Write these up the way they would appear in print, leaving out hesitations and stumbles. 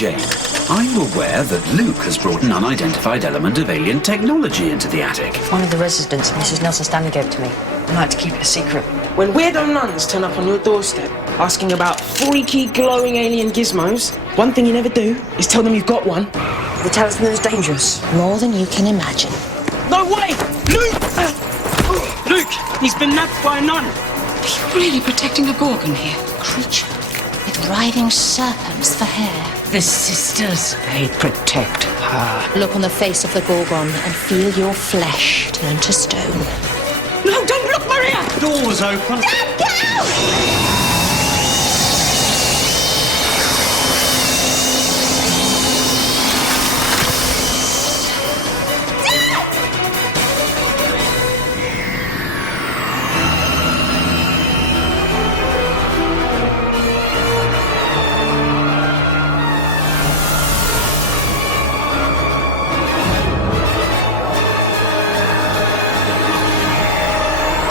Jane, are you aware that Luke has brought an unidentified element of alien technology into the attic? One of the residents Mrs. Nelson Stanley gave to me. I like to keep it a secret. When weirdo nuns turn up on your doorstep asking about freaky glowing alien gizmos, one thing you never do is tell them you've got one. The talisman is dangerous. More than you can imagine. No way! Luke! Luke, he's been nabbed by a nun. Are you really protecting a Gorgon here? Creature with writhing serpents for hair. The sisters, they protect her. Look on the face of the Gorgon and feel your flesh turn to stone. No, don't look, Maria! Doors open. Dad, get out!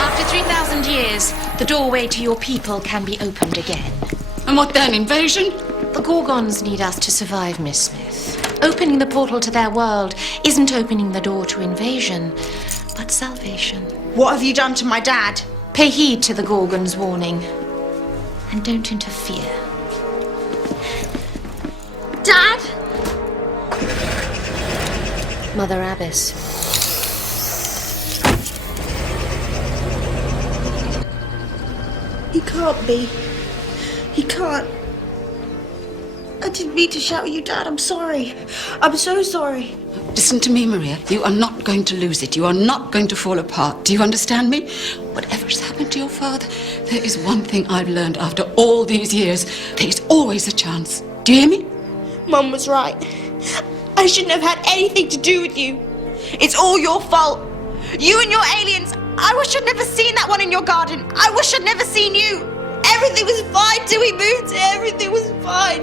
After 3,000 years, the doorway to your people can be opened again. And what then, invasion? The Gorgons need us to survive, Miss Smith. Opening the portal to their world isn't opening the door to invasion, but salvation. What have you done to my dad? Pay heed to the Gorgon's warning, and don't interfere. Dad? Mother Abbess. He can't be. He can't. I didn't mean to shout at you, Dad. I'm sorry. I'm so sorry. Listen to me, Maria. You are not going to lose it. You are not going to fall apart. Do you understand me? Whatever's happened to your father, there is one thing I've learned after all these years. There is always a chance. Do you hear me? Mum was right. I shouldn't have had anything to do with you. It's all your fault. You and your aliens. I wish I'd never seen that one in your garden. I wish I'd never seen you. Everything was fine till we moved. Everything was fine.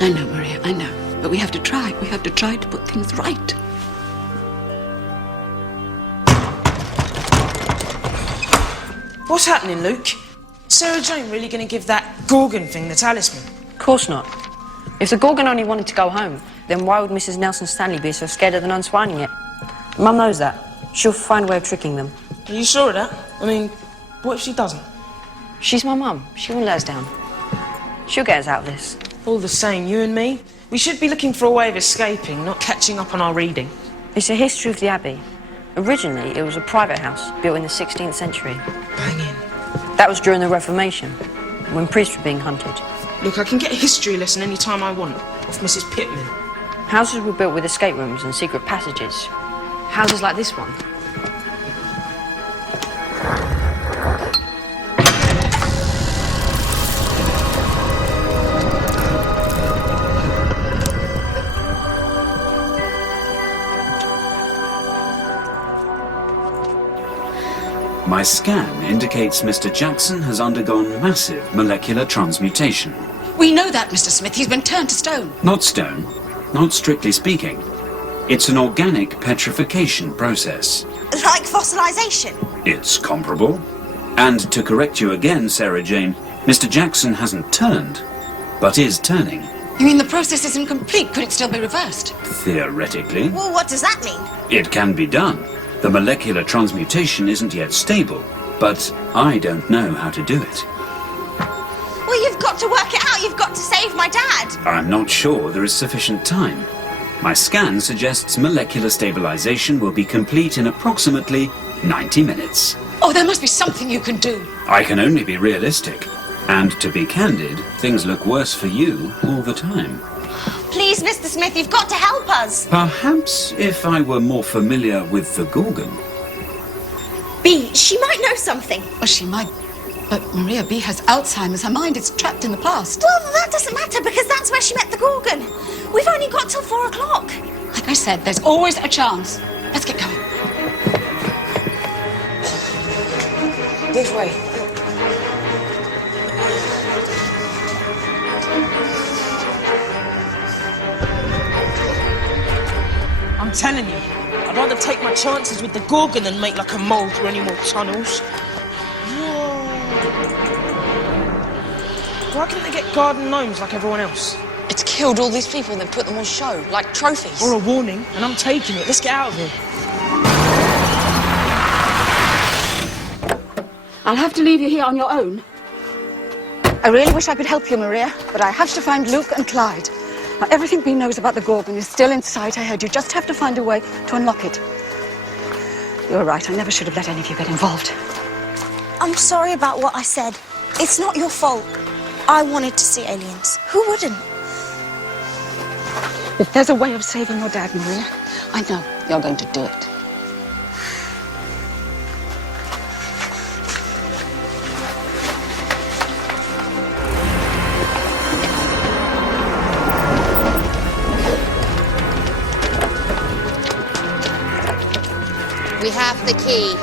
I know, Maria, I know. But we have to try. We have to try to put things right. What's happening, Luke? Sarah Jane really going to give that Gorgon thing the talisman? Of course not. If the Gorgon only wanted to go home, then why would Mrs. Nelson Stanley be so scared of the nuns finding it? Mum knows that. She'll find a way of tricking them. Are you sure of that? I mean, what if she doesn't? She's my mum. She won't let us down. She'll get us out of this. All the same, you and me, we should be looking for a way of escaping, not catching up on our reading. It's a history of the Abbey. Originally, it was a private house built in the 16th century. Banging. That was during the Reformation, when priests were being hunted. Look, I can get a history lesson any time I want, off Mrs. Pittman. Houses were built with escape rooms and secret passages. Houses like this one. My scan indicates Mr. Jackson has undergone massive molecular transmutation. We know that, Mr. Smith. He's been turned to stone. Not stone, not strictly speaking. It's an organic petrification process. Like fossilization. It's comparable. And to correct you again, Sarah Jane, Mr. Jackson hasn't turned, but is turning. You mean the process isn't complete? Could it still be reversed? Theoretically, Well, what does that mean? it can be done. The molecular transmutation isn't yet stable, but I don't know how to do it. Well, you've got to work it out. You've got to save my dad. I'm not sure there is sufficient time. My scan suggests molecular stabilization will be complete in approximately 90 minutes. Oh, there must be something you can do. I can only be realistic. And to be candid, things look worse for you all the time. Please, Mr. Smith, you've got to help us. Perhaps if I were more familiar with the Gorgon. B, she might know something. Well, she might. But Maria B has Alzheimer's. Her mind is trapped in the past. Well, that doesn't matter because that's where she met the Gorgon. We've only got till 4 o'clock. Like I said, there's always a chance. Let's get going. This way. I'm telling you, I'd rather take my chances with the Gorgon than make like a mole through any more tunnels. Whoa. Why couldn't they get garden gnomes like everyone else? It's killed all these people and then put them on show, like trophies. Or a warning, and I'm taking it. Let's get out of here. I'll have to leave you here on your own. I really wish I could help you, Maria, but I have to find Luke and Clyde. Now, everything Bea knows about the Gorgon is still inside her head. You just have to find a way to unlock it. You're right, I never should have let any of you get involved. I'm sorry about what I said. It's not your fault. I wanted to see aliens. Who wouldn't? If there's a way of saving your dad, Maria, I know you're going to do it. We have the key.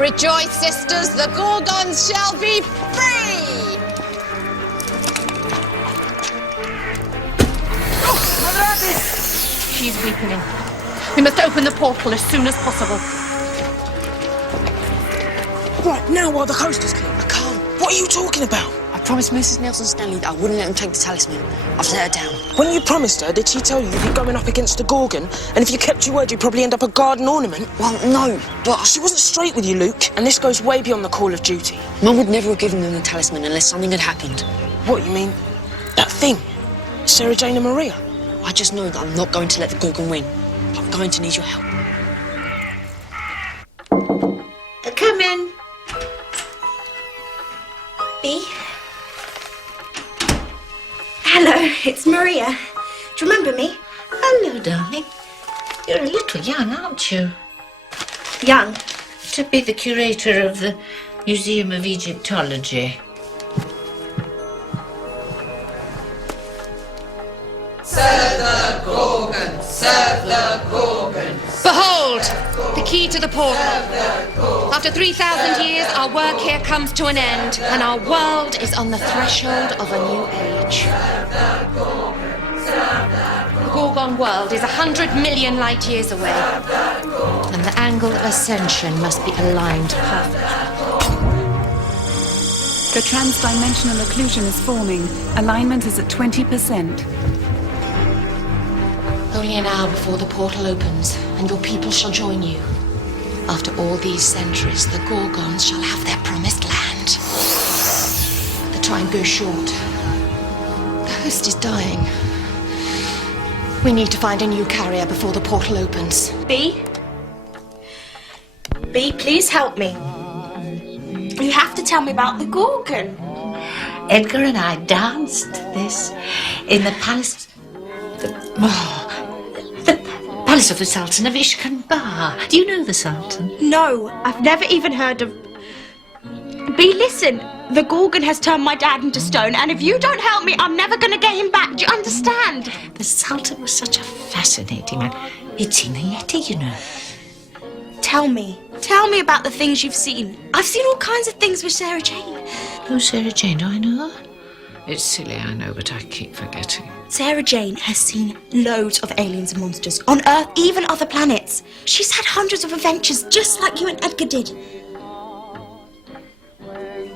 Rejoice, sisters, the Gorgons shall be free! She's weakening. We must open the portal as soon as possible. Right, now while the coast is clear. I can't. What are you talking about? I promised Mrs. Nelson Stanley that I wouldn't let him take the talisman. I've let her down. When you promised her, did she tell you you'd be going up against the Gorgon? And if you kept your word, you'd probably end up a garden ornament? Well, no, but She wasn't straight with you, Luke. And this goes way beyond the call of duty. Mum would never have given them the talisman unless something had happened. What, you mean? That thing? Sarah Jane and Maria? I just know that I'm not going to let the Gorgon win. I'm going to need your help. Come in. Bea? Hello, it's Maria. Do you remember me? Hello, darling. You're a little young, aren't you? Young. To be the curator of the Museum of Egyptology. Behold, the key to the portal. After 3,000 years, our work here comes to an end, and our world is on the threshold of a new age. The Gorgon world is 100 million light years away. And the angle of ascension must be aligned perfectly. The transdimensional occlusion is forming. Alignment is at 20%. Only an hour before the portal opens, and your people shall join you. After all these centuries, the Gorgons shall have their promised land. The time goes short. The host is dying. We need to find a new carrier before the portal opens. Bea? Bea, please help me. You have to tell me about the Gorgon. Edgar and I danced this in the palace. The palace of the Sultan of Ishkanbar. Do you know the Sultan? No, I've never even heard of... Bea, listen. The Gorgon has turned my dad into stone, and if you don't help me, I'm never going to get him back. Do you understand? The Sultan was such a fascinating man. He'd seen the Yeti, you know. Tell me. Tell me about the things you've seen. I've seen all kinds of things with Sarah Jane. Who's Sarah Jane? Do I know her? It's silly, I know, but I keep forgetting. Sarah Jane has seen loads of aliens and monsters on Earth, even other planets. She's had hundreds of adventures, just like you and Edgar did.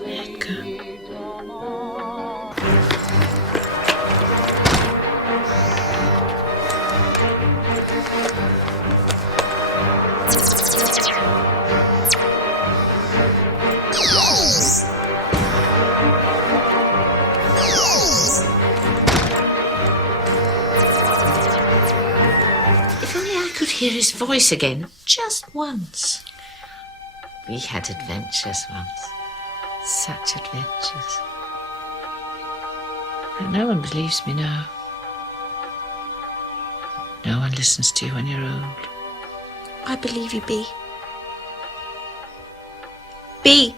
Edgar. Hear his voice again, just once. We had adventures once. Such adventures. But no one believes me now. No one listens to you when you're old. I believe you, Bea. Bea.